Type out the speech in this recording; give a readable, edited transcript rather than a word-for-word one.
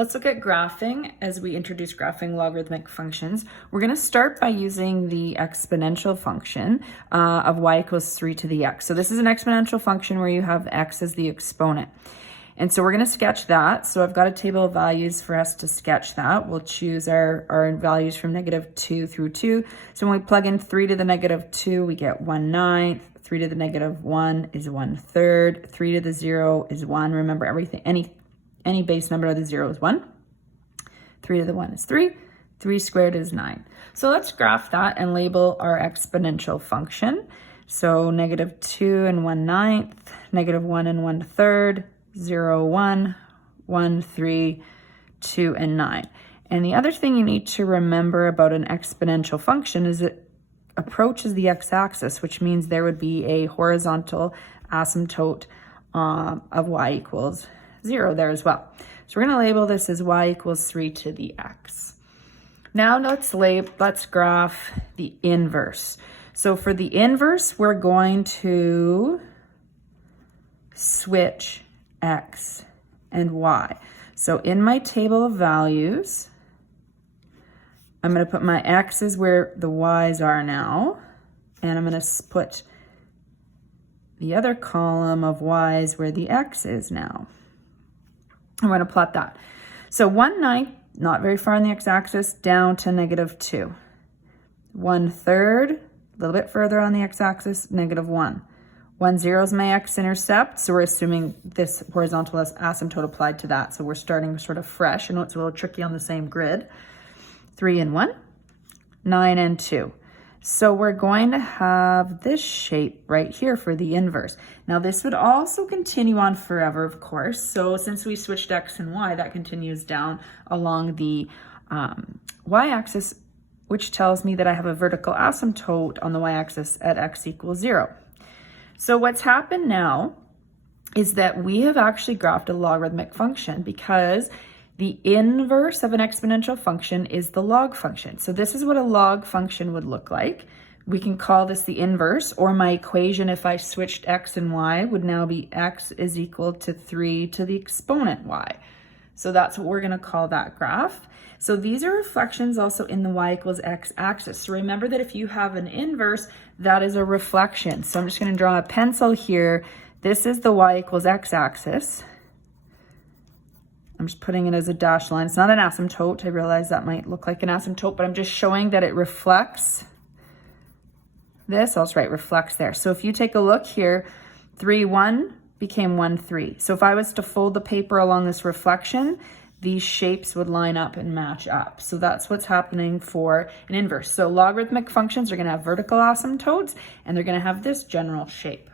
Let's look at graphing as we introduce graphing logarithmic functions. We're going to start by using the exponential function of y equals 3 to the x. So this is an exponential function where you have x as the exponent. And so we're going to sketch that. So I've got a table of values for us to sketch that. We'll choose our values from -2 through 2. So when we plug in 3 to the -2, we get 1/9. 3 to the -1 is 1/3. 3 to the 0 is 1. Remember, everything, any base number of the 0 is 1. 3 to the 1 is 3. 3 squared is 9. So let's graph that and label our exponential function. So -2 and 1/9, -1 and 1/3, 0, 1, 1, 3, 2, and 9. And the other thing you need to remember about an exponential function is it approaches the x-axis, which means there would be a horizontal asymptote of y equals 0 there as well. So we're going to label this as y equals 3 to the x. Now let's graph the inverse. So for the inverse, we're going to switch x and y. So in my table of values, I'm going to put my x's where the y's are now, and I'm going to put the other column of y's where the x is now. I'm going to plot that. So 1/9, not very far on the x-axis, down to -2. 1/3, a little bit further on the x-axis, -1. 1/0 is my x-intercept, so we're assuming this horizontal asymptote applied to that. So we're starting sort of fresh. I know it's a little tricky on the same grid. 3 and 1, 9 and 2. So we're going to have this shape right here for the inverse. Now this would also continue on forever, of course. So since we switched x and y, that continues down along the y-axis, which tells me that I have a vertical asymptote on the y-axis at x equals 0. So what's happened now is that we have actually graphed a logarithmic function because the inverse of an exponential function is the log function. So this is what a log function would look like. We can call this the inverse, or my equation if I switched x and y would now be x is equal to 3 to the exponent y. So that's what we're going to call that graph. So these are reflections also in the y equals x axis. So remember that if you have an inverse, that is a reflection. So I'm just going to draw a pencil here. This is the y equals x axis. I'm just putting it as a dashed line. It's not an asymptote. I realize that might look like an asymptote, but I'm just showing that it reflects this. I'll just write reflects there. So if you take a look here, 3, 1 became 1, 3. So if I was to fold the paper along this reflection, these shapes would line up and match up. So that's what's happening for an inverse. So logarithmic functions are going to have vertical asymptotes, and they're going to have this general shape.